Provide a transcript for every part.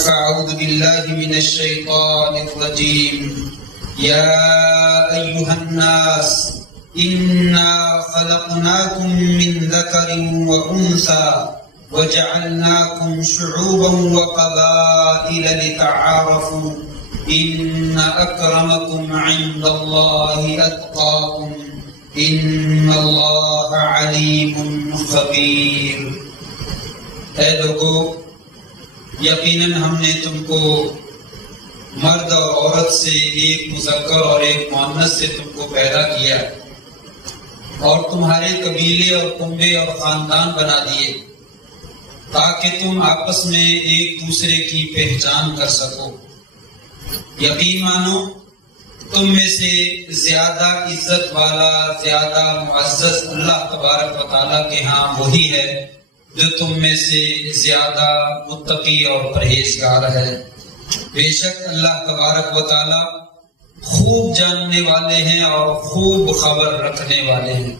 فأعوذ بالله من الشيطان الرجيم يا أيها الناس إنا خلقناكم من ذكر وأنثى وجعلناكم شعوبا وقبائل لتعارفوا إن أكرمكم عند الله أتقاكم إن الله عليم خبير۔ اے لوگو، یقیناً ہم نے تم کو مرد اور عورت سے، ایک مذکر اور ایک مؤنث سے تم کو پیدا کیا اور تمہارے قبیلے اور کنبے اور خاندان بنا دیے تاکہ تم آپس میں ایک دوسرے کی پہچان کر سکو۔ یقین مانو تم میں سے زیادہ عزت والا، زیادہ معزز اللہ تبارک و تعالیٰ کے ہاں وہی ہے جو تم میں سے زیادہ متقی اور پرہیزگار ہے۔ بے شک اللہ تبارک و تعالیٰ خوب جاننے والے ہیں اور خوب خبر رکھنے والے ہیں۔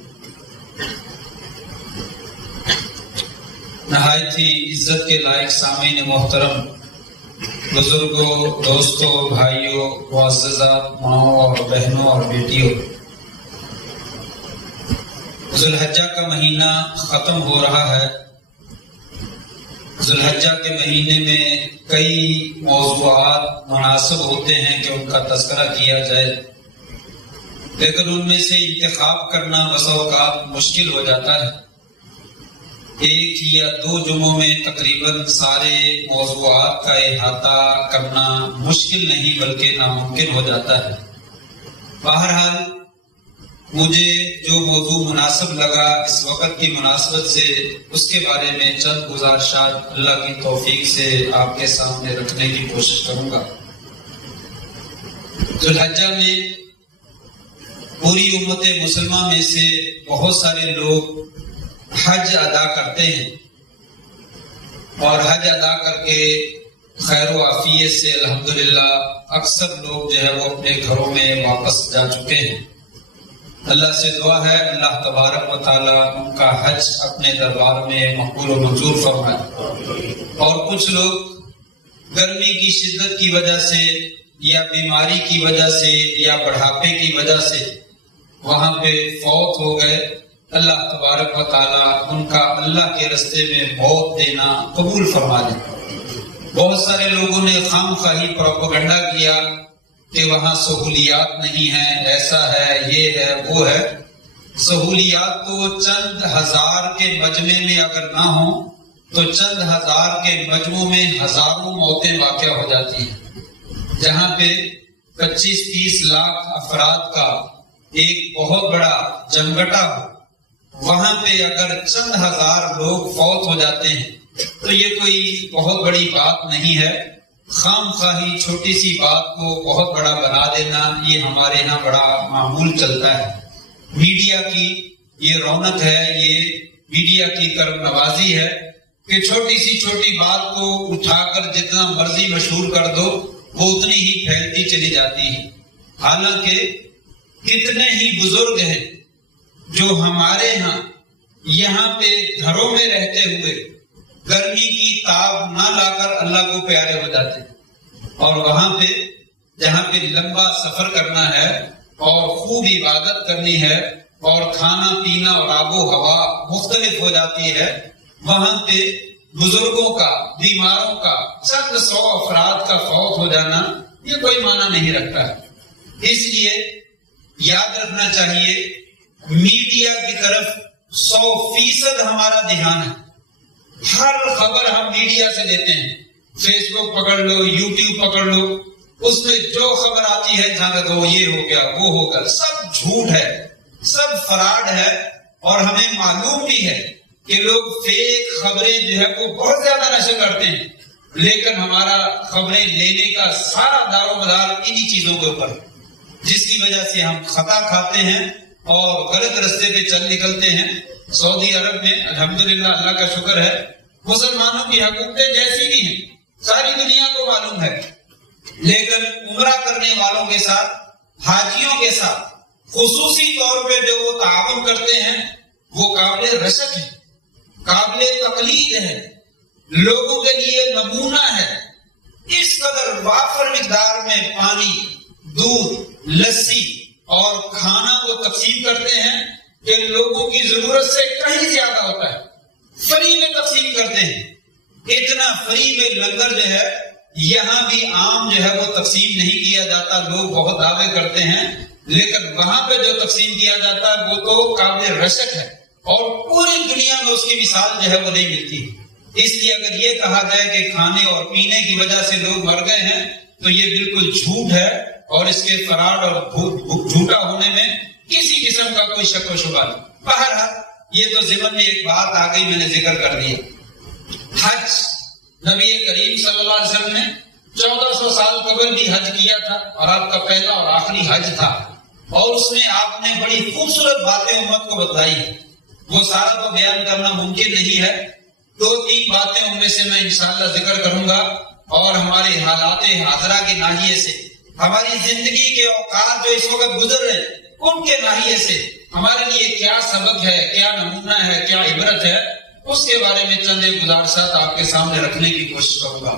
نہایت ہی عزت کے لائق سامعین محترم، بزرگوں، دوستوں، بھائیوں، معززات، ماؤں اور بہنوں اور بیٹیوں، ذو الحجہ کا مہینہ ختم ہو رہا ہے۔ ذو الحجہ کے مہینے میں کئی موضوعات مناسب ہوتے ہیں کہ ان کا تذکرہ کیا جائے، لیکن ان میں سے انتخاب کرنا بسا اوقات مشکل ہو جاتا ہے۔ ایک یا دو جمعوں میں تقریباً سارے موضوعات کا احاطہ کرنا مشکل نہیں بلکہ ناممکن ہو جاتا ہے۔ بہرحال مجھے جو موضوع مناسب لگا اس وقت کی مناسبت سے، اس کے بارے میں چند گزارشات اللہ کی توفیق سے آپ کے سامنے رکھنے کی کوشش کروں گا۔ ذو الحجہ میں پوری امت مسلمہ میں سے بہت سارے لوگ حج ادا کرتے ہیں اور حج ادا کر کے خیر و عافیت سے الحمدللہ اکثر لوگ جو ہے وہ اپنے گھروں میں واپس جا چکے ہیں۔ اللہ سے دعا ہے اللہ تبارک و تعالیٰ ان کا حج اپنے دربار میں مقبول و منظور فرمائے۔ اور کچھ لوگ گرمی کی شدت کی وجہ سے یا بیماری کی وجہ سے یا بڑھاپے کی وجہ سے وہاں پہ فوت ہو گئے، اللہ تبارک و تعالیٰ ان کا اللہ کے رستے میں موت دینا قبول فرما لے۔ بہت سارے لوگوں نے خام خواہی پروپیگنڈا کیا کہ وہاں سہولیات نہیں ہیں، ایسا ہے، یہ ہے، وہ ہے۔ سہولیات تو چند ہزار کے مجمع میں اگر نہ ہوں تو چند ہزار کے مجموع میں ہزاروں موتیں واقع ہو جاتی ہیں۔ جہاں پہ 25-30 لاکھ افراد کا ایک بہت بڑا جمگٹا ہو، وہاں پہ اگر چند ہزار لوگ فوت ہو جاتے ہیں تو یہ کوئی بہت بڑی بات نہیں ہے۔ خام خواہی چھوٹی سی بات کو بہت بڑا بنا دینا یہ ہمارے ہاں بڑا معمول چلتا ہے۔ میڈیا کی یہ رونق ہے، یہ میڈیا کی کرم نوازی ہے کہ چھوٹی سی چھوٹی بات کو اٹھا کر جتنا مرضی مشہور کر دو وہ اتنی ہی پھیلتی چلی جاتی ہے۔ حالانکہ کتنے ہی بزرگ ہیں جو ہمارے ہاں یہاں پہ گھروں میں رہتے ہوئے گرمی کی تاب نہ لا کر اللہ کو پیارے ہو جاتے ہیں، اور وہاں پہ جہاں پہ لمبا سفر کرنا ہے اور خوب عبادت کرنی ہے اور کھانا پینا اور آب و ہوا مختلف ہو جاتی ہے، وہاں پہ بزرگوں کا، بیماروں کا، چند 100 افراد کا فوت ہو جانا یہ کوئی معنی نہیں رکھتا ہے۔ اس لیے یاد رکھنا چاہیے میڈیا کی طرف 100% ہمارا دھیان ہے۔ ہر خبر ہم میڈیا سے لیتے ہیں، فیس بک پکڑ لو، یوٹیوب پکڑ لو، اس میں جو خبر آتی ہے جہاں تو یہ ہو گیا، وہ ہوگا، سب جھوٹ ہے، سب فراڈ ہے۔ اور ہمیں معلوم بھی ہے کہ لوگ فیک خبریں جو ہے وہ بہت زیادہ نشر کرتے ہیں، لیکن ہمارا خبریں لینے کا سارا دار و مدار انہی چیزوں کے اوپر، جس کی وجہ سے ہم خطا کھاتے ہیں اور غلط رستے پہ چل نکلتے ہیں۔ سعودی عرب میں الحمدللہ اللہ کا شکر ہے مسلمانوں کی حکومتیں جیسی بھی ہیں ساری دنیا کو معلوم ہے، لیکن عمرہ کرنے والوں کے ساتھ، حاجیوں کے ساتھ خصوصی طور پہ جو وہ تعاون کرتے ہیں وہ قابل رشک ہے، قابل تقلید ہے، لوگوں کے لیے نمونہ ہے، میں پانی، دودھ، لسی اور کھانا وہ تقسیم کرتے ہیں کہ لوگوں کی ضرورت سے کہیں زیادہ ہوتا ہے، فری میں تقسیم کرتے ہیں. اتنا فری میں لنگر جو ہے یہاں بھی عام جو ہے وہ تقسیم نہیں کیا جاتا. لوگ بہت دعوے کرتے ہیں لیکن وہاں پہ جو تقسیم کیا جاتا ہے وہ تو قابل رشک ہے اور پوری دنیا میں اس کی مثال جو ہے وہ نہیں ملتی. اس لیے اگر یہ کہا جائے کہ کھانے اور پینے کی وجہ سے لوگ مر گئے ہیں تو یہ بالکل جھوٹ ہے اور اس کے فراڈ اور جھوٹا ہونے میں کسی قسم کا کوئی شک و شبہ نہیں. بہرحال یہ تو ضمن میں ایک بات آ گئی، میں نے ذکر کر دیا. حج، نبی کریم صلی اللہ علیہ وسلم نے 1400 سال قبل بھی حج کیا تھا اور آپ کا پہلا اور آخری حج تھا، اور اس میں آپ نے بڑی خوبصورت باتیں امت کو بتائی. وہ سارا تو بیان کرنا ممکن نہیں ہے، 2-3 باتیں ان میں سے میں انشاءاللہ ذکر کروں گا، اور ہمارے حالات حاضرہ کے ناحیے سے، ہماری زندگی کے اوقات جو اس وقت گزر رہے ان کے ناحیے سے ہمارے لیے کیا سبق ہے، کیا نمونہ ہے، کیا عبرت ہے، اس کے بارے میں چند گزارشات آپ کے سامنے رکھنے کی کوشش کروں گا.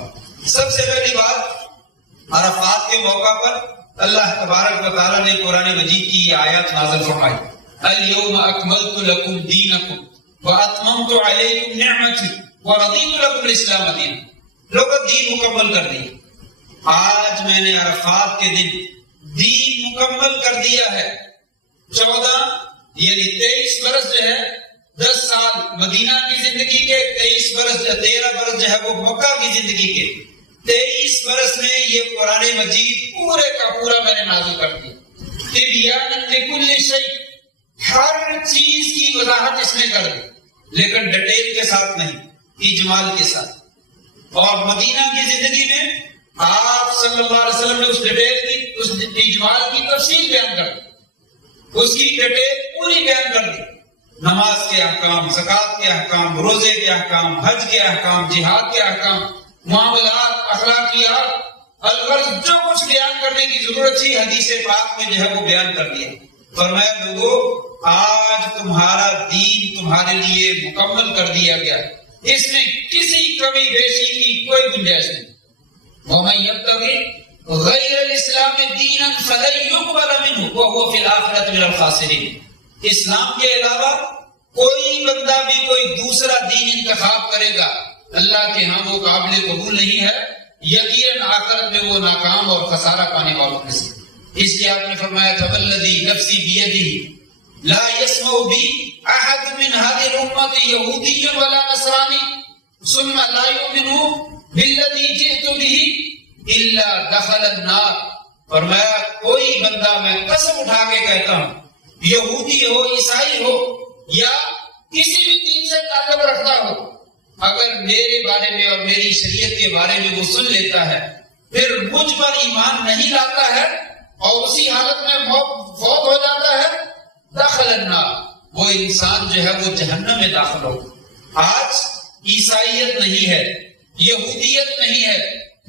سب سے پہلی بات، عرفات کے موقع پر اللہ تبارک و تعالیٰ نے قرآن مجید کی یہ آیات نازل فرمائی، اليوم اکملت لکم دینکم واتممت علیکم نعمتی ورضیت لکم الاسلام دینا. لوگوں دین مکمل کر دی. آج میں نے عرفات کے دن دین مکمل کر دیا ہے. 14 یعنی 23 برس جو ہے، 10 سال مدینہ کی زندگی کے، 13 برس جو ہے وہ مکہ کی زندگی کے، 23 برس میں یہ قرآن مجید پورے کا پورا میں نے نازل کر دیا. تبیانا لکل شیء، ہر چیز کی وضاحت اس میں کر دی، لیکن ڈیٹیل کے ساتھ نہیں، اجمال کے ساتھ. اور مدینہ کی زندگی میں آپ صلی اللہ علیہ وسلم نے اس ڈیٹیل کی، اس اجمال کی تفصیل بیان کر دی، اس کی ڈیٹیل پوری بیان کر دی. نماز کے احکام، زکوٰۃ کے احکام، روزے کے احکام، حج کے احکام، جہاد کے احکام، معاملات، اخلاقیات، الغرض جو کچھ بیان کرنے کی ضرورت تھی حدیث پاک میں جو ہے وہ بیان کر دیا. فرمایا لوگوں آج تمہارا دین تمہارے لیے مکمل کر دیا گیا، اس میں کسی کمی بیشی کی کوئی گنجائش نہیں. وَمَن يَبْتَغِ غَيْرَ الْإِسْلَامِ دِينًا فَلَن يُقْبَلَ مِنْهُ وَهُوَ فِي الْآخِرَةِ مِنَ الْخَاسِرِينَ. اسلام کے علاوہ کوئی بندہ بھی کوئی دوسرا دین انتخاب کرے گا، اللہ کے ہاں وہ قابل قبول نہیں ہے، یقیناً آخرت میں وہ ناکام اور خسارہ پانے والوں میں سے. اس لیے آپ نے فرمایا تھا وَالَّذِي نَفْسِي بِيَدِهِ لَا يَسْمَعُ بِي أَحَدٌ مِّنْ هَذِهِ الْأُمَّةِ يَهُودِيٌّ وَلَا نَصْرَانِيٌّ ثُمَّ لَا يُؤْمِنُ بِالَّذِي جِئْتُ بِهِ إِلَّا دَخَلَ النَّارَ. فرمایا کوئی بندہ، میں قسم اٹھا کے کہتا ہوں، یہودی ہو، عیسائی ہو یا کسی بھی دین سے تعلق رکھتا ہو، اگر میرے بارے میں اور میری شریعت کے بارے میں وہ سن لیتا ہے پھر مجھ پر ایمان نہیں لاتا ہے اور اسی حالت میں فوت ہو جاتا ہے، دخل النار، وہ انسان جو ہے وہ جہنم میں داخل ہو. آج عیسائیت نہیں ہے، یہودیت نہیں ہے،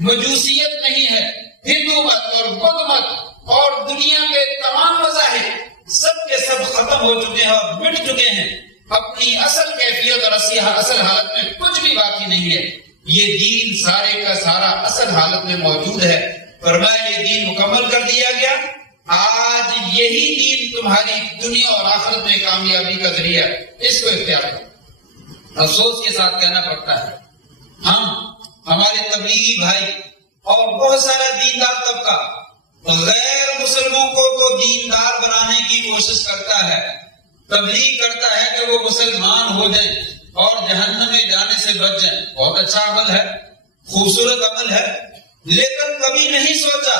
مجوسیت نہیں ہے، ہندو مت اور بدھ مت اور دنیا کے تمام مذاہب سب کے سب ختم ہو چکے ہیں اور مٹ چکے ہیں. اپنی اصل کیفیت اور اصل حالت میں کچھ بھی باقی نہیں ہے. یہ دین سارے کا سارا اصل حالت میں موجود ہے. فرمایا یہ دین مکمل کر دیا گیا. آج یہی دین تمہاری دنیا اور آخرت میں کامیابی کا ذریعہ، اس کو اختیار کرو. افسوس کے ساتھ کہنا پڑتا ہے ہمارے تبلیغی بھائی اور بہت سارا دیندار طبقہ غیر مسلموں کو تو دیندار بنانے کی کوشش کرتا ہے، تبلیغ کرتا ہے کہ وہ مسلمان ہو جائیں اور جہنم میں جانے سے بچ جائیں. بہت اچھا عمل ہے، خوبصورت عمل ہے، لیکن کبھی نہیں سوچا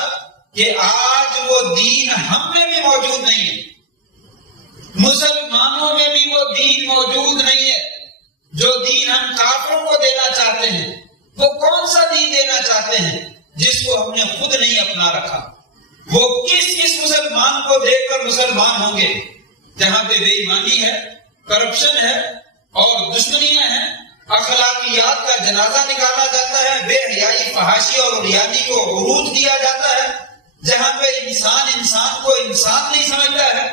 کہ آج وہ دین ہم میں بھی موجود نہیں ہے، مسلمانوں میں بھی وہ دین موجود نہیں ہے. جو دین ہم کافروں کو دینا چاہتے ہیں وہ کون سا دین دینا چاہتے ہیں جس کو ہم نے خود نہیں اپنا رکھا؟ وہ کس مسلمان کو دیکھ کر مسلمان ہوں گے جہاں پہ بے ایمانی ہے، کرپشن ہے اور دشمنیاں ہیں، اخلاقیات کا جنازہ نکالا جاتا ہے، بے حیائی، فحاشی اور ریاضی کو عروج دیا جاتا ہے، جہاں پہ انسان کو انسان نہیں سمجھتا ہے.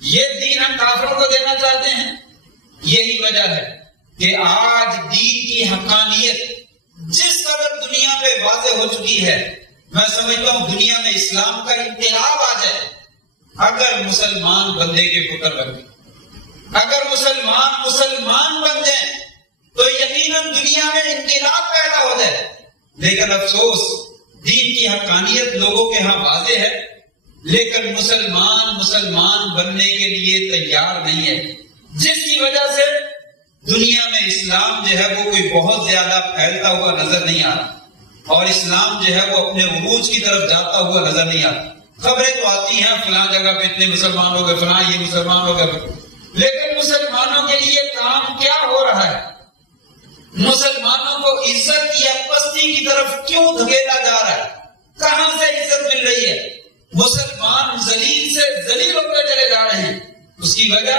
یہ دین ہم کافروں کو دینا چاہتے ہیں. یہی وجہ ہے کہ آج دین کی حقانیت جس قدر دنیا پہ واضح ہو چکی ہے، میں سمجھتا ہوں دنیا میں اسلام کا انقلاب آ جائے اگر مسلمان بندے کے پتر بن گئے. اگر مسلمان بن جائیں تو یقیناً دنیا میں انقلاب پیدا ہو جائے. لیکن افسوس دین کی حقانیت لوگوں کے ہاں واضح ہے لیکن مسلمان بننے کے لیے تیار نہیں ہے، جس کی وجہ سے دنیا میں اسلام جو ہے وہ کوئی بہت زیادہ پھیلتا ہوا نظر نہیں آ رہا اور اسلام جو ہے وہ اپنے عروج کی طرف جاتا ہوا نظر نہیں آتا. خبریں تو آتی ہیں فلاں جگہ پہ اتنے مسلمان ہو گئے، فلاں یہ مسلمان ہو گئے، لیکن مسلمانوں کے لیے کام کیا ہو رہا ہے؟ مسلمانوں کو عزت یا پستی کی طرف کیوں دھکیلا جا رہا ہے؟ کہاں سے عزت مل رہی ہے؟ مسلمان ذلیل سے ذلیل ہوتے چلے جا رہے ہیں. اس کی وجہ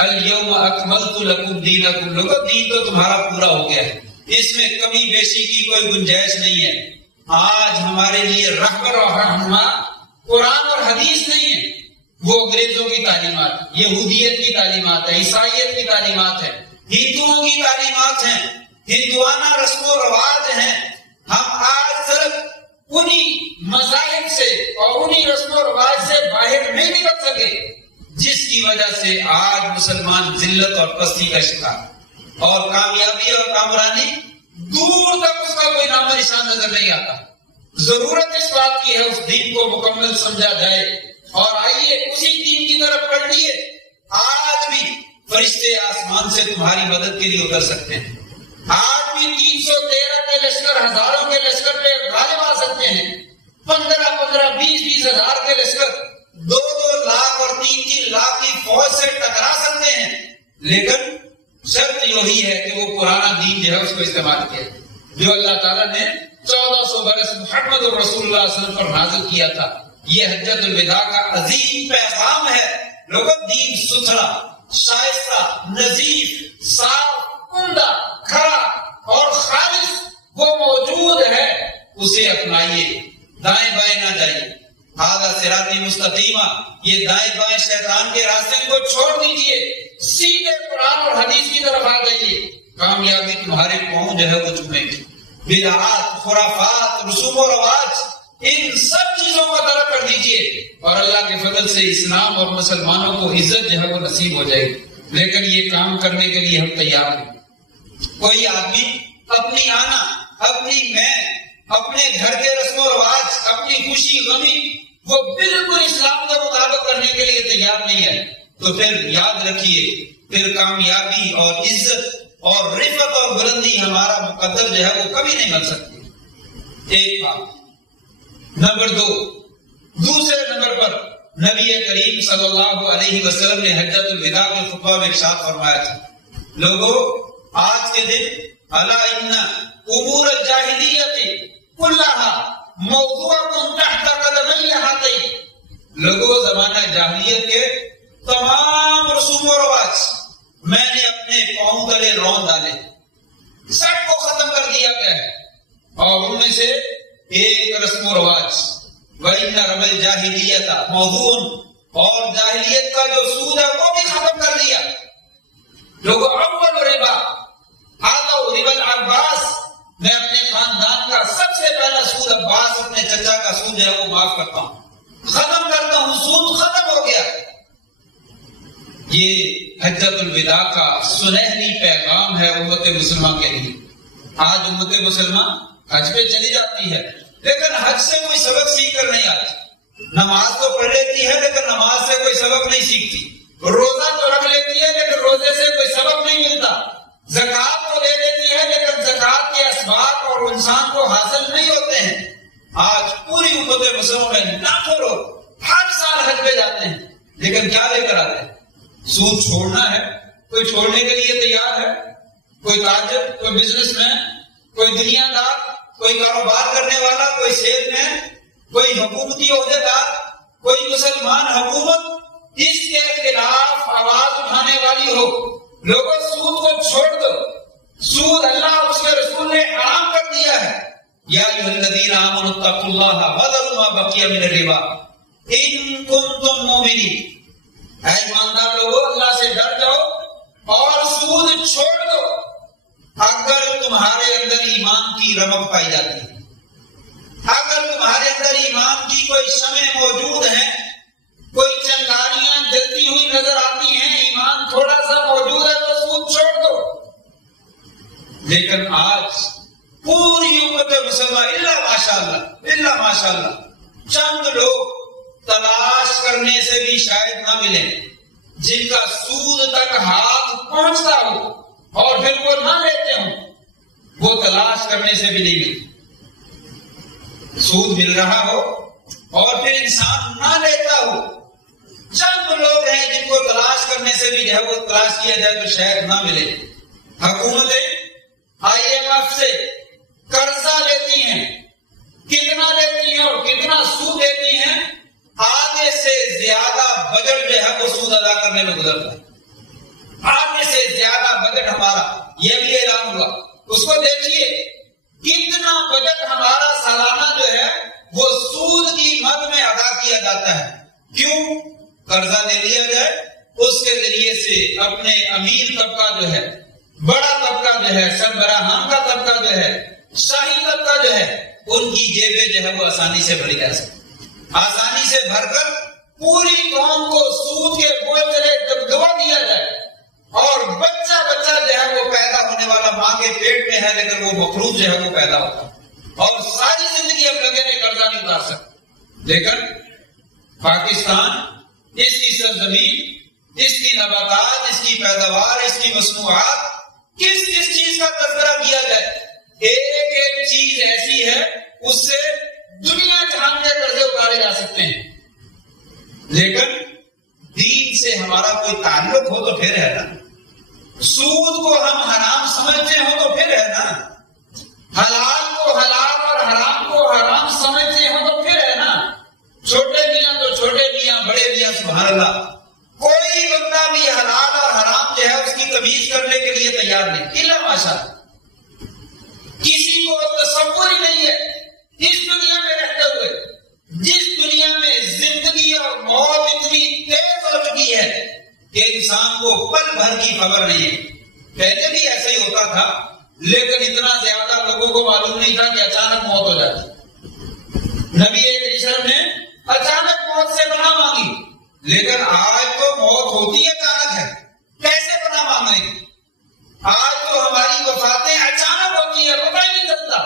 الیوم اکملت لکم دینکم، لوگوں دین تو تمہارا پورا ہو گیا ہے، اس میں کمی بیشی کی کوئی گنجائش نہیں ہے. آج ہمارے لیے رہبر اور رہنما قرآن اور حدیث نہیں ہے، وہ انگریزوں کی تعلیمات، یہودیت کی تعلیمات ہے، عیسائیت کی تعلیمات ہے، ہندوؤں کی تعلیمات ہیں، ہندوانہ رسم و رواج ہیں. ہم آج صرف انہی مذاہب سے اور انہی رسم و رواج سے باہر نہیں نکل سکے، جس کی وجہ سے آج مسلمان ذلت اور پستی کا شکار اور کامیابی اور کامرانی دور تک اس کا کوئی نام نشان نظر نہیں آتا. ضرورت اس بات کی ہے اس دین کو مکمل سمجھا جائے اور آئیے اسی دین کی طرف بڑھ لیے. آج بھی فرشتے آسمان سے تمہاری مدد کے لیے اتر سکتے ہیں. آج بھی 313 کے لشکر ہزاروں کے لشکر پہ غالب آ سکتے ہیں. 15 20 ہزار کے لشکر 2 لاکھ اور 3 لاکھ کی فوج سے ٹکرا سکتے ہیں. لیکن شرط یہی ہے کہ وہ پرانا دین جو ہے اس کو استعمال کیا جو اللہ تعالیٰ نے 1400 برس محمد رسول اللہ صلی اللہ علیہ وسلم پر نازل کیا تھا. یہ حجت الوداع کا عظیم پیغام ہے. لوگوں دین ستھرا، شائستہ، نظیف، صاف، عمدہ، کھڑا اور خالص وہ موجود ہے، اسے اپنائیے، دائیں بائیں نہ جائیے. ھذا صراطی مستقیما، یہ دائیں بائیں شیطان کے راستے کو چھوڑ دیجیے، سیدھے قرآن اور حدیث کی طرف آ جائیے. کامیابی تمہارے پاؤں جو ہے وہ چومے گی. بدعات، خرافات، رسوم و رواج، ان سب چیزوں کو ترک کر دیجیے اور اللہ کے فضل سے اسلام اور مسلمانوں کو عزت جو ہے وہ نصیب ہو جائے گی. لیکن یہ کام کرنے کے لیے ہم تیار ہیں. کوئی آدمی اپنی آنا، اپنی میں، اپنے گھر کے رسم و رواج، اپنی خوشی غمی وہ بالکل اسلام کے مطابق کرنے کے لیے تیار نہیں ہے تو پھر یاد رکھیے پھر کامیابی اور عزت اور رفعت اور بلندی ہمارا مقدر جو ہے وہ کبھی نہیں بن سکتی. ایک بات. نمبر 2، دوسرے نمبر پر نبی کریم صلی اللہ علیہ وسلم نے حجت الوداع کے خطبہ میں ارشاد فرمایا تھا، لوگوں آج کے دن الا ان امور الجاہلیت کلها موضوع تحت قدمی ہاتین، لوگوں زمانہ جاہلیت کے تمام رسوم و رواج میں نے اپنے پاؤں تلے رون ڈالے، سب کو ختم کر دیا گیا ہے. اور ان میں سے ایک رسم و رواج وَإِنَّ رَبَ الْجَاهِلِيَّةَ مَوْضُوعٌ، اور جاہلیت کا جو سود ہے وہ بھی ختم کر دیا. لوگوں اول ربا آتا ربا العباس، میں اپنے خاندان کا سب سے پہلا سود عباس اپنے چچا کا سود ہے وہ معاف کرتا ہوں، ختم کرتا ہوں، سود ختم ہو گیا. یہ حجت الوداع کا سنہری پیغام ہے امت مسلمہ کے لیے. آج امت مسلمہ حج پہ چلی جاتی ہے لیکن حج سے کوئی سبق سیکھ کر نہیں آتی. نماز تو پڑھ لیتی ہے لیکن نماز سے کوئی سبق نہیں سیکھتی. روزہ تو رکھ لیتی ہے لیکن روزے سے کوئی سبق نہیں ملتا. زکوٰۃ تو دے دیتی ہے لیکن زکوٰۃ کے اسباب اور انسان کو حاصل نہیں ہوتے ہیں. آج پوری امت مسلمہ میں لاکھوں لوگ ہر سال حج پہ جاتے ہیں لیکن کیا لے کر آتے ہیں؟ سود چھوڑنا ہے. کوئی چھوڑنے کے لیے تیار ہے؟ کوئی تاجر، کوئی بزنس مین، کوئی دنیا دار، کوئی کاروبار کرنے والا، کوئی سیل مین، کوئی حکومتی عہدے دار، کوئی مسلمان حکومت اس کے خلاف آواز اٹھانے والی ہو، لوگوں سود کو چھوڑ دو. سود اللہ اور اس کے رسول نے حرام کر دیا ہے. یا ایھا الذین آمنوا اتقوا اللہ وذروا ما بقی من الربا ان کنتم مؤمنین، اے ایماندار لوگوں اللہ سے ڈر جاؤ اور سود چھوڑ دو اگر تمہارے اندر ایمان کی رمق پائی جاتی ہے، اگر کوئی شمع موجود ہیں، کوئی چنگاریاں جلتی ہوئی نظر آتی ہیں، ایمان تھوڑا سا موجود ہے تو سود چھوڑ دو. لیکن آج پوری امت مسلمہ الا ماشاءاللہ چند لوگ تلاش کرنے سے بھی شاید نہ ملیں جن کا سود تک ہاتھ پہنچتا ہو اور پھر وہ نہ لیتے ہوں، وہ تلاش کرنے سے بھی نہیں ملتے. سود مل رہا ہو اور پھر انسان نہ لیتا ہو. چند لوگ ہیں جن کو تلاش کرنے سے بھی وہ تلاش کیا جائے تو شاید نہ ملے. حکومتیں IMF سے قرضہ لیتی ہیں، کتنا لیتی ہیں اور کتنا سود لیتی ہیں؟ آدھے سے زیادہ بجٹ جو ہے وہ سود ادا کرنے میں گزرتا ہے. آدھے سے زیادہ بجٹ ہمارا، یہ بھی اعلان ہوا، اس کو دیکھیے کتنا بجٹ ہمارا سالانہ جو ہے وہ سود کی مد میں ادا کیا جاتا ہے. کیوں؟ قرضہ لے لیا جائے، اس کے ذریعے سے اپنے امیر طبقہ جو ہے، بڑا طبقہ جو ہے، سربراہان کا طبقہ جو ہے، شاہی طبقہ جو ہے، ان کی جیبیں جو ہے وہ آسانی سے بھری جا سکتی، آسانی سے بھر کر پوری قوم کو سود کے بوجھ تلے دبا دیا جائے. اور بچہ جو ہے وہ پیدا ہونے والا ماں کے پیٹ میں ہے لیکن وہ مخلوق جو ہے وہ پیدا ہوتا ہے اور ساری زندگی ہم لگے میں قرضہ نہیں اتار سکتے. لیکن پاکستان، اس کی سرزمین، اس کی نباتات، اس کی پیداوار، اس کی مصنوعات، کس چیز کا تذکرہ کیا جائے؟ ایک چیز ایسی ہے اس سے دنیا جہان کے قرضے اتارے جا سکتے ہیں. لیکن دین سے ہمارا کوئی تعلق ہو تو پھر ہے نا. سود کو ہم حرام سمجھتے ہو تو پھر ہے نا. حلال کو حلال اور حرام کو حرام سمجھتے ہو تو پھر ہے نا. چھوٹے میاں تو چھوٹے میاں، بڑے میاں سبحان اللہ، کوئی بندہ بھی حلال اور حرام جو ہے اس کی تمیز کرنے کے لیے تیار نہیں. الا ماشاءاللہ کسی کو تصور ہی نہیں ہے اس دنیا میں رہتے ہوئے، جس دنیا میں زندگی اور موت اتنی تیز ہو چکی ہے کہ انسان کو پل بھر کی خبر نہیں ہے. پہلے بھی ایسا ہی ہوتا تھا لیکن اتنا زیادہ لوگوں کو معلوم نہیں تھا کہ اچانک موت ہو جاتی. نبی علیہ السلام نے اچانک موت سے پناہ مانگی، لیکن آج تو موت ہوتی اچانک ہے، کیسے پناہ مانگیں گے؟ آج تو ہماری وفاتیں اچانک ہوتی ہے، پتہ ہی نہیں چلتا.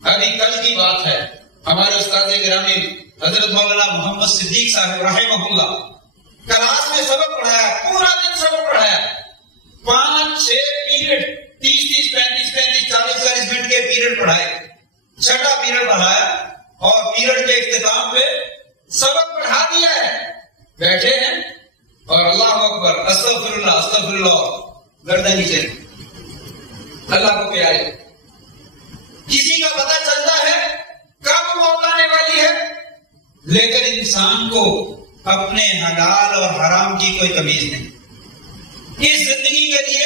ابھی کل کی بات ہے، ہمارے استاد گرامی حضرت مولانا محمد صدیق صاحب رحمہ اللہ کلاس میں سبق پڑھایا، پورا دن سبق پڑھایا، 5-6 پیریڈ، 30-30 35-35 40-40 منٹ کے پیریڈ پڑھائے. چھٹا پیریڈ پڑھایا اور پیریڈ کے اختتام پہ سبق پڑھا دیا ہے. بیٹھے ہیں اور اللہ اکبر، استغفر اللہ گردن نیچے، اللہ کو پیارے. کسی کا پتہ چلتا ہے کب موت آنے والی ہے، لیکن انسان کو اپنے حلال اور حرام کی کوئی تمیز نہیں. اس زندگی کے لیے،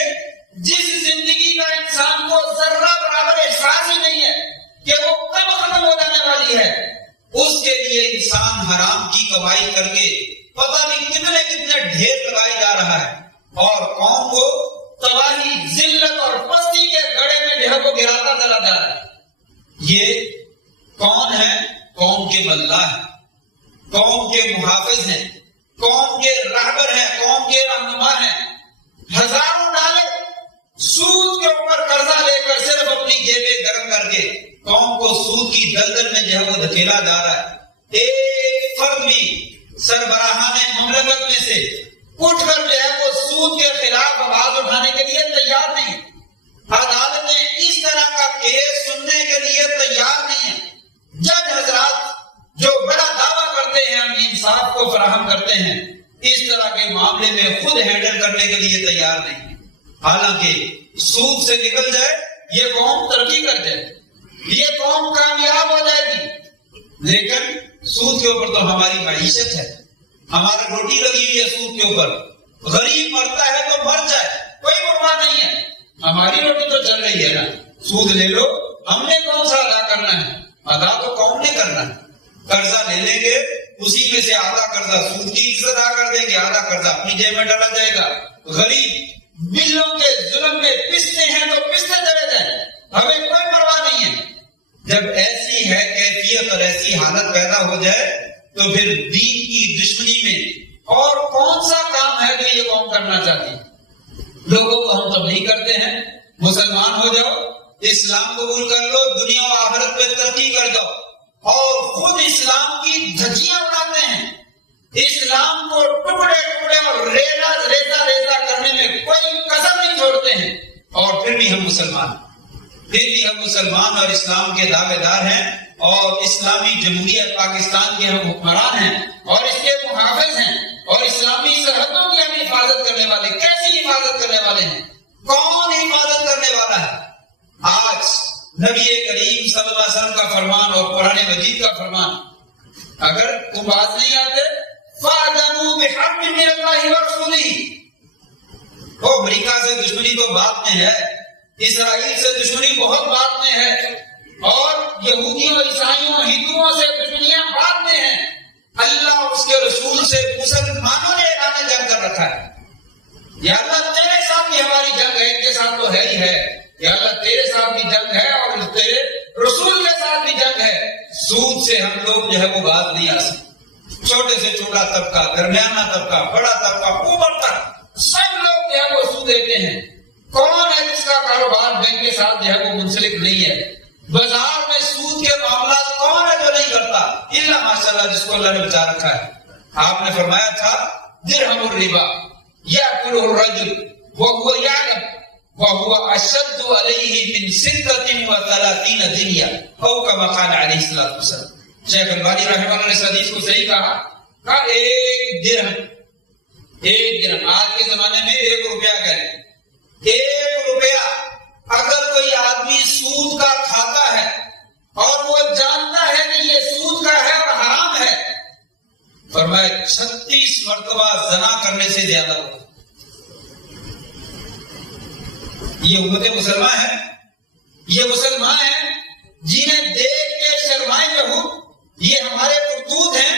جس زندگی کا انسان کو ذرہ برابر احساس ہی نہیں ہے کہ وہ کب ختم ہو جانے والی ہے، اس کے لیے انسان حرام کی کمائی کر کے پتہ نہیں کتنے ڈھیر لگائی جا رہا ہے اور قوم کو تباہی، ذلت اور پستی کے گڑھے میں جو ہے وہ گراتا چلا جا رہا ہے. یہ کون ہے؟ قوم کے ملا ہیں، قوم کے محافظ ہیں، قوم کے راہبر ہیں، قوم کے رہنما ہیں. ہزاروں ڈالر سود کے اوپر قرضہ لے کر صرف اپنی جیبیں گرم کر کے قوم کو سود کی دلدل میں جو ہے وہ دھکیلا جا رہا ہے. ایک فرد بھی سربراہان مملکت میں سے اٹھ کر جو ہے وہ سود کے خلاف آواز اٹھانے کے لیے تیار نہیں. عدالتیں اس طرح کا کیس سننے کے لیے تیار نہیں ہیں. جج حضرات جو بڑا دعویٰ کرتے ہیں ہم انصاف کو فراہم کرتے ہیں، اس طرح کے معاملے میں خود ہینڈل کرنے کے لیے تیار نہیں. حالانکہ سود سے نکل جائے یہ قوم ترقی کر جائے، یہ قوم کامیاب ہو جائے گی. لیکن سود کے اوپر تو ہماری معیشت ہے، ہماری روٹی لگی ہوئی ہے سود کے اوپر. غریب مرتا ہے تو مر جائے، کوئی پرواہ نہیں ہے، ہماری روٹی تو چل رہی ہے نا. سود لے لو، ہم نے کون سا ادا کرنا ہے؟ ادا تو قوم نے کرنا ہے. قرضہ لے لیں گے، اسی میں سے آدھا قرضہ سود کی ادا کر دیں گے، آدھا قرضہ اپنی جیب میں ڈالا جائے گا. غریب بلوں کے ظلم میں پستے ہیں تو پستے چلے جائیں، ہمیں کوئی پرواہ نہیں ہے. جب ایسی ہے کیفیت کیفیت اور ایسی حالت پیدا ہو جائے تو پھر دین کی دشمنی میں اور کون سا کام ہے جو یہ قوم کرنا چاہتی ہے؟ لوگوں کو ہم تبلیغ کرتے ہیں مسلمان ہو جاؤ، اسلام قبول کر لو، دنیا و آخرت پہ ترقی کر جاؤ، اور خود اسلام کی دھجیاں اڑاتے ہیں، اسلام کو ٹکڑے ٹکڑے اور ریزہ کرنے میں کوئی کسر نہیں چھوڑتے ہیں، اور پھر بھی ہم مسلمان اور اسلام کے دعوے دار ہیں، اور اسلامی جمہوریہ پاکستان کے ہم حکمران ہیں اور اس کے محافظ ہیں، اور اسلامی سرحدوں کی ہم حفاظت کرنے والے۔ کیسی حفاظت کرنے والے ہیں؟ کون حفاظت کرنے والا ہے؟ آج نبی کریم صلی اللہ علیہ وسلم کا فرمان اور قرآن مجید کا فرمان، اگر تم باز نہیں آتے فَأَذَنُوا بِحَرْبٍ مِّنَ اللَّهِ وَرَسُولِهِ، وہ امریکہ سے دشمنی تو بات میں ہے، اسرائیل سے دشمنی بہت بات میں ہے، اور یہودیوں عیسائیوں ہندوؤں سے دشمنیاں بات میں ہیں، اللہ اور اس کے رسول سے مسلمانوں نے اعلان جنگ کر رکھا ہے۔ یا اللہ تیرے ساتھ بھی ہماری جنگ ہے، ان کے ساتھ تو ہے ہی ہے، یا اللہ تیرے ساتھ بھی جنگ ہے اور تیرے رسول کے ساتھ بھی جنگ ہے۔ سود سے ہم لوگ جو ہے وہ باز نہیں آ سکتے، چھوٹے سے چھوٹا طبقہ، درمیانہ طبقہ، بڑا طبقہ، اوپر تک سب لوگ جو ہے وہ سود دیتے ہیں۔ کون ہے جس کا کاروبار بینک کے ساتھ جو ہے وہ منسلک نہیں ہے؟ بازار میں سود کے معاملات کون ہے جو نہیں کرتا؟ اللہ ماشاءاللہ جس کو اللہ نے بچا رکھا ہے۔ آپ نے فرمایا تھا درہم الربا یاکلہ الرجل وهو یعلم وهو اشد علیہ من 36 دنیا او کما قال علیہ الصلوۃ والسلام۔ شیخ البانی رحمہ اللہ نے اس حدیث کو صحیح کہا، ایک درہم آج کے زمانے میں 1 روپیہ کہتے ہیں، 1 روپیہ اگر کوئی آدمی سود کا کھاتا ہے اور وہ جانتا ہے کہ یہ سود کا ہے اور حرام ہے، فرمایا 36 مرتبہ زنا کرنے سے زیادہ ہوتا۔ یہ امت مسلمان ہے، یہ مسلمان ہیں جنہیں دیکھ کے شرمائے یہود، یہ ہمارے کرتوت ہیں،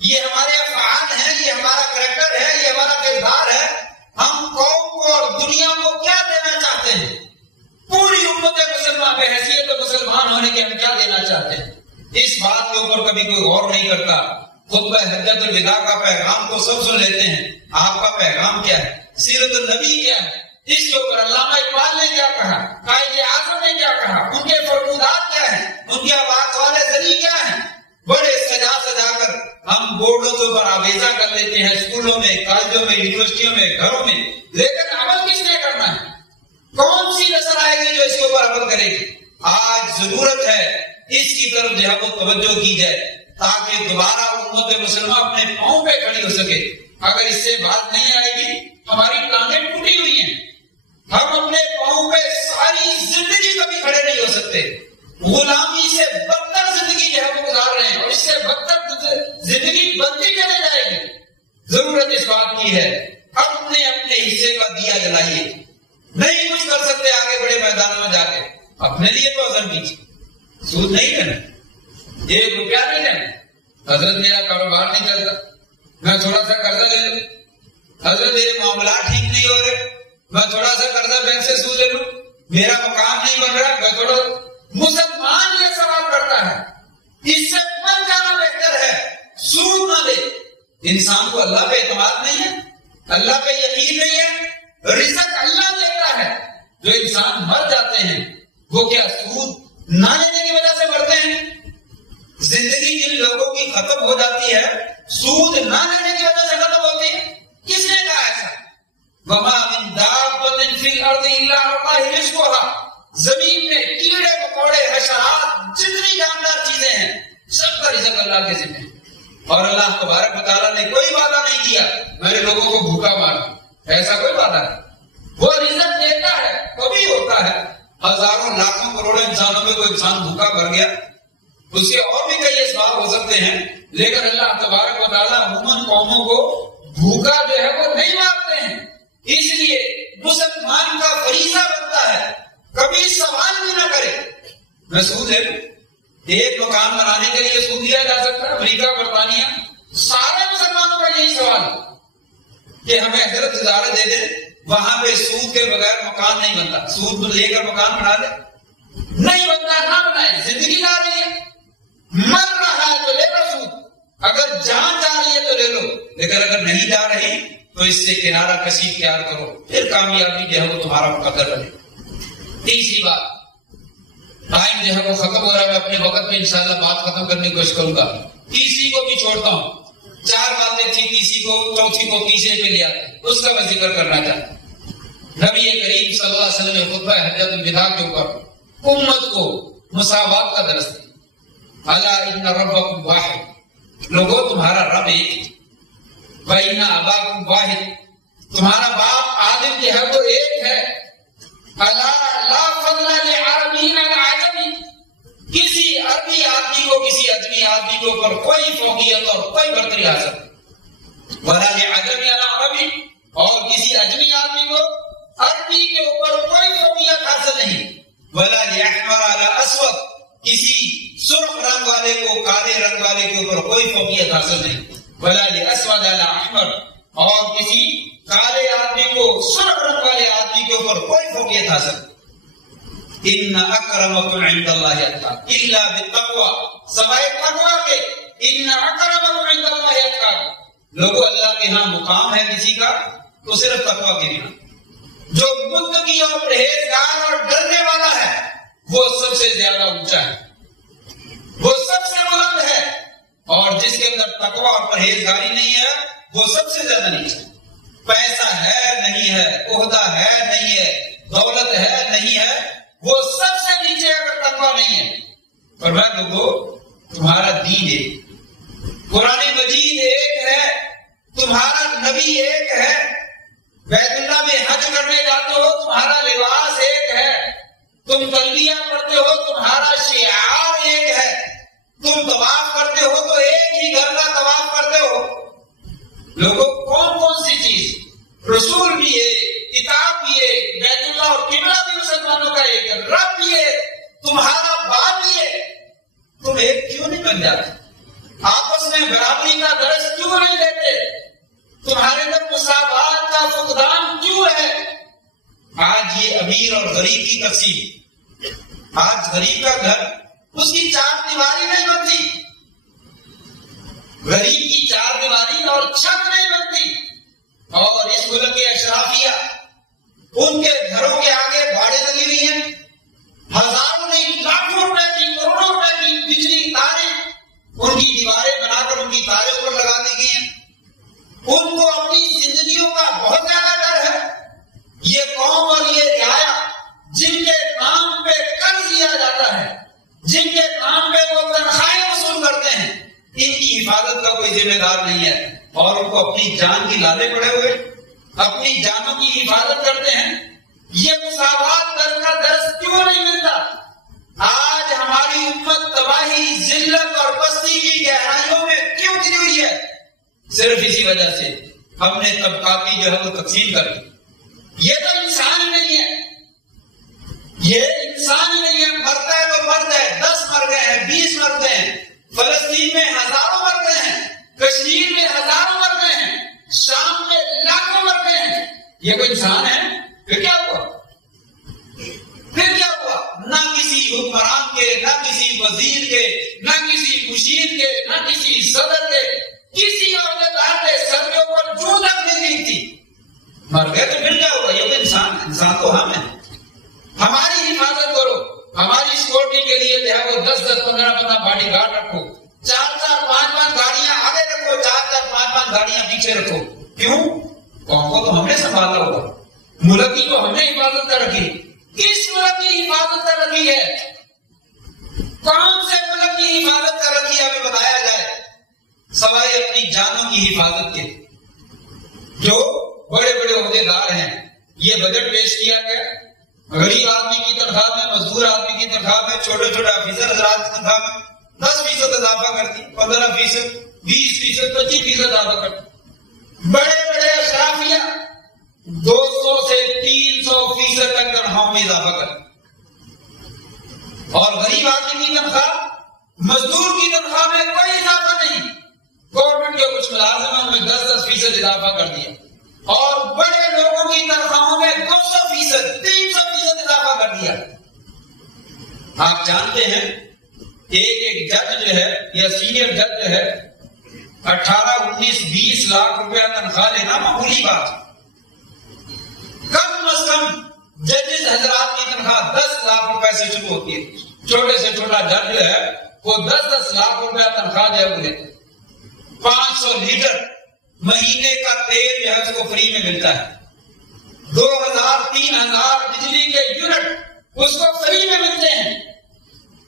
یہ ہمارے افعال ہیں، یہ ہمارا کریکٹر ہے، یہ ہمارا کردار ہے۔ ہم قوم کو اور دنیا کو کیا دینا چاہتے ہیں؟ پوری امت مسلمان پہ حیثیت مسلمان ہونے کے ہم کیا دینا چاہتے ہیں؟ اس بات کے اوپر کبھی کوئی غور نہیں کرتا۔ خطبہ حجت الوداع کا پیغام تو سب سن لیتے ہیں، آپ کا پیغام کیا ہے؟ سیرت النبی کیا ہے؟ اس کے اوپر علامہ اقبال نے کیا کہا، قائد اعظم نے کیا کہا، ان کے فرمودات کیا ہیں، ان کے آواز والے ذریعے کیا ہیں؟ بڑے سجا کر ہم بورڈوں کے اوپر آویزہ کر لیتے ہیں، اسکولوں میں، کالجوں میں، یونیورسٹیوں میں، گھروں میں، لیکن عمل کس نے کرنا ہے؟ کون سی نسل آئے گی جو اس کے اوپر عمل کرے گی؟ آج ضرورت ہے اس کی طرف جو ہے وہ توجہ کی جائے تاکہ دوبارہ امت مسلمہ اپنے پاؤں پہ کھڑی ہو سکے۔ اگر اس سے بات نہیں آئے گی، ہماری ٹانگیں ٹوٹی ہوئی ہیں، ہم اپنے پاؤں پہ ساری زندگی کبھی کھڑے نہیں ہو سکتے، غلامی سے بدتر زندگی جو ہے وہ گزار رہے ہیں، اور اس سے بدتر زندگی بنتی چلے جائے گی۔ ضرورت اس بات کی ہے اپنے حصے کا دیا جلائیے، نہیں کچھ کر سکتے آگے بڑے میدانوں میں جا کے، اپنے لیے تو عزم کیجیے، سود نہیں کرنا، 1 روپیہ نہیں لینا۔ حضرت میرا کاروبار نہیں چلتا، میں تھوڑا سا قرضہ لے لوں، حضرت میرے معاملات ٹھیک نہیں ہو رہے، میں تھوڑا سا قرضہ بینک سے سود لے لوں، میرا مقام نہیں بن رہا، میں تھوڑا۔ مسلمان یہ سوال کرتا ہے، اس سے بن جانا بہتر ہے، سود نہ لے۔ انسان کو اللہ پہ اعتماد نہیں ہے، اللہ پہ یقین نہیں ہے، رزق اللہ دیتا ہے۔ جو انسان مر جاتے ہیں وہ کیا سود نہ لینے کی وجہ سے مرتے ہیں؟ زندگی جن لوگوں کی ختم ہو جاتی ہے سود نہ لینے کی وجہ سے ختم ہوتی ہے؟ کس نے کہا ایسا؟ وما من دابۃ فی الارض الا علی اللہ رزقها، زمین میں کیڑے مکوڑے، حشرات، جتنی جاندار چیزیں ہیں سب کا رزق اللہ کے ذمہ ہے۔ اور اللہ تبارک و تعالیٰ نے کوئی وعدہ نہیں کیا میں نے لوگوں کو بھوکا ماروں، ایسا کوئی وعدہ نہیں۔ وہ رزق دیتا ہے، کبھی ہوتا ہے ہزاروں لاکھوں کروڑوں انسانوں میں کوئی انسان بھوکا مر گیا، اس کے اور بھی کئی اسباب ہو سکتے ہیں، لیکن اللہ تبارک و تعالیٰ عموماً قوموں کو بھوکا جو ہے وہ نہیں مارتے ہیں۔ اس لیے مسلمان کا فریضہ بنتا ہے کبھی سوال بھی نہ کرے میں سود لے لوں۔ ایک مکان بنانے کے لیے سود لیا جا سکتا ہے؟ امریکہ، برطانیہ، سارے مسلمانوں کا یہی سوال ہے کہ ہمیں حضرت اجازت دے دیں، وہاں پہ سود کے بغیر مکان نہیں بنتا، سود لے کر مکان بنا دے، نہیں بنتا، نہ بنائے، زندگی جا رہی ہے، لیکن اگر نہیں جا رہی تو اس سے کنارہ کشی اختیار کرو، پھر کامیابی جو ہے وہ تمہارا مقدر بنے۔ تیسری بات، ٹائم جو ہے وہ ختم ہو رہا ہے، میں اپنے وقت میں انشاءاللہ بات ختم کرنے کی کوشش کروں گا، تیسری کو بھی چھوڑتا ہوں۔ 4 باتیں تھی، تیسری کو چوتھی کو تیسرے پہ لے آتے، اس کا میں ذکر کرنا چاہتا ہوں۔ نبی کریم صلی اللہ علیہ وسلم نے خطبہ حجۃ الوداع کے اوپر امت کو مساوات کا درس دیا۔ الا ان ربکم واحد، لوگوں تمہارا رب ایک ہے، وان اباکم واحد، تمہارا باپ آدم جو ہے وہ ایک ہے۔ الا لا فضل لعربی علی عجمی، کسی عربی آدمی کو کسی اجمی آدمی کے اوپر کوئی فوقیت اور کوئی برتری حاصل نہیں، ولا لعجمی علی عربی، اور کسی اجمی آدمی کو عربی کے اوپر کوئی فوقیت حاصل نہیں، ولا لأحمر علی اسود، کسی سرخ رنگ والے کو کالے رنگ والے کے اوپر کوئی فوقیت حاصل نہیں، ولا لأسود علی احمر، اور کسی کالے آدمی کو سرخ رنگ والے آدمی کے اوپر کوئی فوقیت حاصل نہیں۔ ان اکرمکم عند اللہ اتقاکم الا بالتقوی، سوائے تقوی کے، ان اکرمکم عند اللہ اتقاکم، لوگوں اللہ کے ہاں مقام ہے کسی کا تو صرف تقوی کے بنا۔ جو متقی اور پرہیزگار اور ڈرنے والا ہے وہ سب سے زیادہ اونچا ہے، وہ سب سے بلند ہے، اور جس کے اندر تقوی اور پرہیزگاری نہیں ہے وہ سب سے زیادہ نیچا ہے۔ پیسہ ہے نہیں ہے، عہدہ ہے نہیں ہے، دولت ہے نہیں ہے، وہ سب سے نیچے اگر تقوی نہیں ہے۔ فرمایا لوگوں تمہارا دین ایک، قرآن مجید ایک ہے، تمہارا نبی ایک ہے، بیت اللہ میں حج کرنے جاتے ہو تمہارا لباس ایک ہے، تم تلبیہ پڑھتے ہو تمہارا شعار ایک ہے، تم طواف کرتے ہو تو ایک ہی گھر کا طواف کرتے ہو۔ لوگوں کون کون سی چیز، رسول بھی ایک، کتاب بھی ایک، بیت اللہ اور قبلہ بھی مسلمانوں کا ایک، رب بھی ایک، تمہارا باپ بھی ایک، تم ایک کیوں نہیں بن جاتے؟ آپس میں برابری کا درس کیوں نہیں لیتے؟ تمہارے اندر مساوات کا فقدان کیوں ہے؟ آج یہ امیر اور غریب کی تقسیم، آج غریب کا گھر اس کی 4 دیواری نہیں بنتی، غریب کی 4 دیواری اور چھت نہیں بنتی، اور اس ملک کے اشرافیہ ان کے گھروں کے آگے بھاڑے لگی ہوئی ہیں، ہزاروں نہیں لاکھوں روپے کی، کروڑوں روپے کی بجلی تاریں ان کی دیواریں بنا کر ان کی تاریں اوپر لگا دی گئی ہیں۔ ان کو اپنی زندگیوں کا بہت زیادہ ڈر ہے۔ یہ قوم اور یہ رعایا جن کے نام پہ قرض لیا جاتا ہے، جن کے نام پہ وہ تنخواہیں وصول کرتے ہیں، ان کی حفاظت کا کوئی ذمہ دار نہیں ہے، اور ان کو اپنی جان کی لالے پڑے ہوئے اپنی جانوں کی حفاظت کرتے ہیں۔ یہ مساوات کا درس کیوں نہیں ملتا؟ آج ہماری امت تباہی، ذلت اور پستی کی گہرائیوں میں کیوں گری ہوئی ہے؟ صرف اسی وجہ سے ہم نے طبقاتی جو ہے وہ تقسیم کر دی۔ یہ تو انسان ہی نہیں ہے، یہ انسان ہی نہیں ہے، مرتا ہے تو مرتا ہے، 10 مر گئے ہیں، 20 مر گئے ہیں، فلسطین میں ہزاروں مر گئے ہیں، کشمیر میں ہزاروں مر گئے ہیں، شام میں لاکھوں مر گئے ہیں، یہ کوئی انسان ہے؟ پھر کیا ہوا؟ پھر کیا ہوا؟ نہ کسی حکمران کے، نہ کسی وزیر کے، نہ کسی مشیر کے، نہ کسی صدر کے، کسی عہدیدار کے سر کے اوپر جو تک نہیں تھی، مر گئے تو پھر کیا ہوگا؟ یہ تو انسان تو ہم ہیں۔ ہماری حفاظت کرو، ہماری سیکورٹی کے لیے جو ہے وہ 10-10 15-15 باڈی گارڈ رکھو، 4-4 5-5 گاڑیاں آگے رکھو، 4-4 5-5 گاڑیاں پیچھے رکھو۔ کیوں؟ قوم کو تو ہم نے سنبھالا ہوگا، ملک کی تو ہم نے حفاظت کر رکھی۔ کس ملک کی حفاظت کر رکھی ہے؟ کون سے ملک کی حفاظت کر رکھی ہے؟ ہمیں بتایا جائے، سوائے اپنی جانوں کی حفاظت کے۔ جو بڑے بڑے عہدیدار ہیں، یہ بجٹ پیش کیا گیا، غریب آدمی کی تنخواہ میں، مزدور آدمی کی تنخواہ میں، چھوٹے چھوٹے آفیسر حضرات کی تنخواہ میں 10% اضافہ کر دی، 15%، 20%، 25% اضافہ کر دی۔ بڑے بڑے اشرافیہ 200 سے 300% تک تنخواہوں میں اضافہ کر دی، اور غریب آدمی کی تنخواہ، مزدور کی تنخواہ میں کوئی اضافہ نہیں۔ گورنمنٹ کے کچھ ملازم ہیں ان میں 10% اضافہ کر دیا، اور بڑے لوگوں کی تنخواہوں میں 200%، 300% اضافہ کر دیا۔ آپ جانتے ہیں ایک جج جو ہے یا سینئر جج جو ہے 18, 19, 20 لاکھ روپیہ تنخواہ لینا معمولی بات ہے. کم از کم ججز حضرات کی تنخواہ 10 لاکھ روپے سے شروع ہوتی ہے. چھوٹے سے چھوٹا جج جو ہے وہ 10 لاکھ روپیہ تنخواہ جو ہے وہ لیتے. 500 لیٹر مہینے کا تیل جو ہے اس کو فری میں ملتا ہے. 2000 3000 بجلی کے یونٹ اس کو فری میں ملتے ہیں.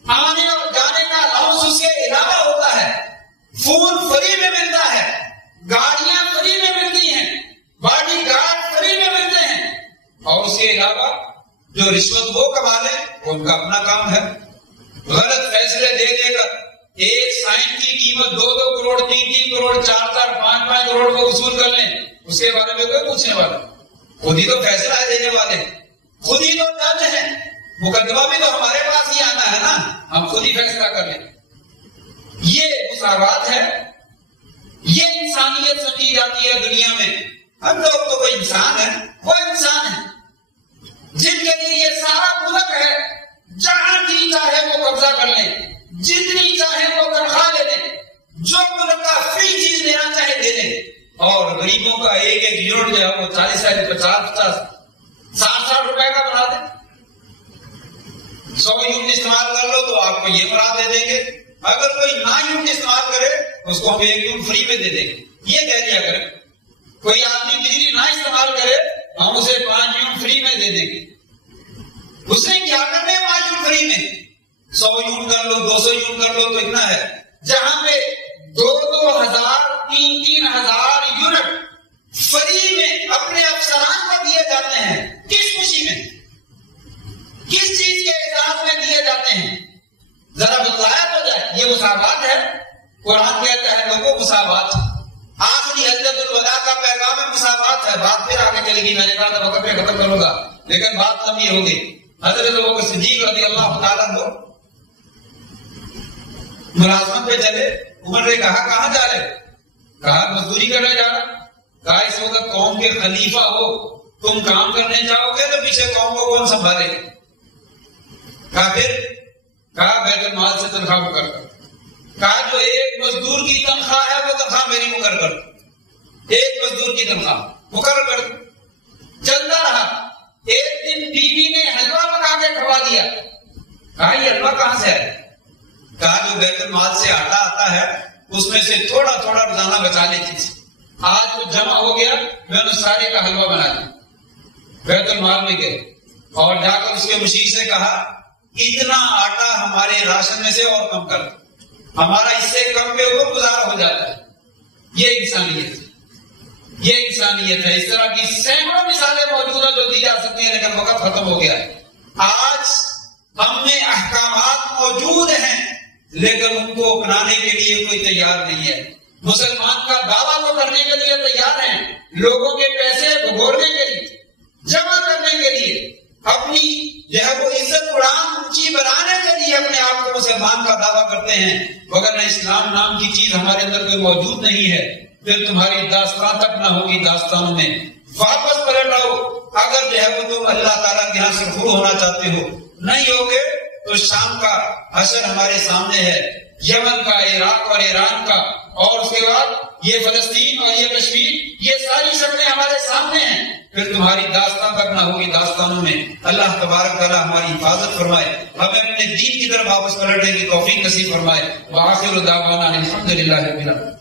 آنے اور جانے کا الاؤنس اس کے علاوہ ہوتا ہے. فون فری میں ملتا ہے. گاڑیاں فری میں ملتی ہیں. باڈی گارڈ فری میں ملتے ہیں. اور اس کے علاوہ جو رشوت وہ کما لیں وہ ان کا اپنا کام ہے. غلط فیصلے دے دے کر ایک سائن کی قیمت 2-2 کروڑ 3-3 کروڑ 4-4 5-5 کروڑ کو وصول کر لیں. اس کے بارے میں کوئی پوچھنے والا؟ خود ہی تو فیصلہ ہے دینے والے, خود ہی تو جج ہیں. مقدمہ بھی تو ہمارے پاس ہی آنا ہے نا, ہم خود ہی فیصلہ کر لیں. یہ مساوات ہے, یہ انسانیت سمجھی جاتی ہے دنیا میں. ہم لوگ تو کوئی انسان ہے, وہ انسان ہے جن کے لیے یہ سارا ملک ہے. جہاں بھی چاہے وہ قبضہ کر لیں, جتنی چاہے وہ تنخواہ لے لیں, جو ملک کا فری چیز لینا چاہے لے لیں. اور غریبوں کا ایک یونٹ جو ہے وہ 40 50 60 روپے کا بنا دیں. 100 یونٹ استعمال کر لو تو آپ کو یہ مراد دے دیں گے. اگر کوئی نہ یونٹ استعمال کرے اس کو ہم 1 یونٹ فری میں دے دیں گے. یہ کہہ دیا کریں. کوئی آدمی بجلی نہ استعمال کرے ہم اسے 5 یونٹ فری میں دے دیں گے. اس نے کیا کرنا ہے 5 یونٹ فری میں؟ 100 یونٹ کر لو, 200 یونٹ کر لو تو اتنا ہے. جہاں پہ 2,000 3,000 یونٹ فری میں اپنے افسران کو دیے جاتے ہیں. کس خوشی میں, کس چیز کے اعزاز میں دیے جاتے ہیں؟ ذرا بتلایا تو جائے. یہ مساوات ہے. قرآن کہتا ہے لوگوں مساوات. آخری حجت الوداع کا پیغام ہے مساوات ہے. بات پھر آگے چلے گی, میں نے کہا تھا وقت پہ ختم کروں گا لیکن بات لمبی ہوگی. حضرت ابوبکر صدیق رضی اللہ تعالیٰ عنہ ملازمت پہ چلے. عمر نے کہا کہاں جا رہے؟ کہا مزدوری کرنے جا رہا. کہا اس وقت قوم کے خلیفہ ہو, تم کام کرنے جاؤ گے تو پیچھے قوم کو کون سنبھالے گا؟ کہا پھر؟ کہا بیت المال سے تنخواہ مقرر کر. کہا جو ایک مزدور کی تنخواہ ہے وہ تنخواہ میری مقرر کر. ایک مزدور کی تنخواہ مقرر کر. چلتا رہا. ایک دن بیوی نے حلوہ پکا کے کھوا دیا. کہا یہ حلوہ کہاں سے ہے؟ کہا جو بیت المال سے آٹا آتا ہے اس میں سے تھوڑا تھوڑا روزانہ بچا لیتی تھی. آج کچھ جمع ہو گیا, میں نے سارے کا حلوہ بنا دیا. بیت المال میں گئے اور جا کر اس کے مشیر سے کہا اتنا آٹا ہمارے راشن میں سے اور کم کر, ہمارا اس سے کم پہ اوپر گزارا ہو جاتا ہے. یہ انسانیت ہے, یہ انسانیت ہے. اس طرح کی سینکڑوں مثالیں موجود ہیں جو دی جا سکتی ہیں لیکن وقت ختم ہو گیا ہے. آج ہم میں احکامات موجود ہیں لیکن ان کو اپنانے کے لیے کوئی تیار نہیں ہے. مسلمان کا دعویٰ تو کرنے کے لیے تیار ہیں, لوگوں کے پیسے بھگورنے کے لیے, جمع کرنے کے لیے, اپنی جو ہے وہ عزت اڑان اونچی بنانے کے لیے اپنے آپ کو مسلمان کا دعویٰ کرتے ہیں. مگر نہ اسلام نام کی چیز ہمارے اندر کوئی موجود نہیں ہے. پھر تمہاری داستان تک نہ ہوگی داستانوں میں. واپس پلٹ آؤ. اگر جو ہے وہ تم اللہ تعالیٰ کے یہاں سرخور ہونا چاہتے ہو, نہیں ہوگے تو شام کا حشر ہمارے سامنے ہے, یمن کا, عراق اور ایران کا, اور اس کے بعد یہ فلسطین اور یہ کشمیر, یہ ساری شکلیں ہمارے سامنے ہیں. پھر تمہاری داستان تک نہ ہوگی داستانوں میں. اللہ تبارک تعالیٰ ہماری حفاظت فرمائے, ہمیں اپنے دین کی طرف واپس پلٹنے کی توفیق نصیب فرمائے. وآخر دعوانا الحمدللہ رب العالمین.